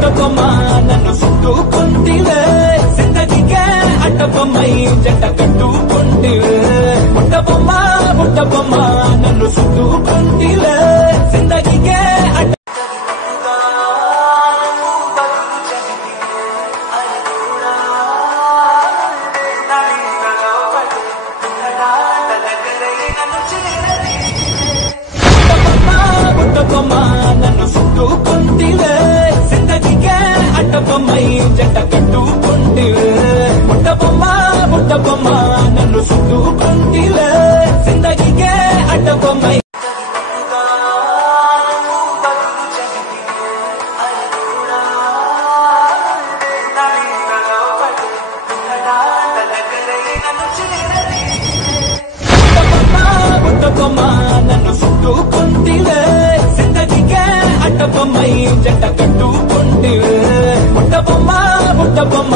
బుట్టబొమ్మ నన్ను చుట్టుకుంటివే జిందగీకే అడ్డబొమ్మై జంట కట్టుకుంటివే బుట్టబొమ్మ బుట్టబొమ్మ నన్ను చుట్టుకుంటివే జిందగీకే అడ్డ బుట్టబొమ్మ నన్ను చుట్టుకుంటివే జిందగీకే అడ్డబొమ్మై జంట కట్టుకుంటివే బుట్టబొమ్మ బుట్టబొమ్మ నన్ను చుట్టుకుంటివే జిందగీకే అడ్డబొమ్మై బుట్టబొమ్మ నన్ను చుట్టుకుంటివే జిందగీకే అడ్డబొమ్మై జంట కట్టుకుంటివే బుట్టబొమ్మ బుట్టబొమ్మ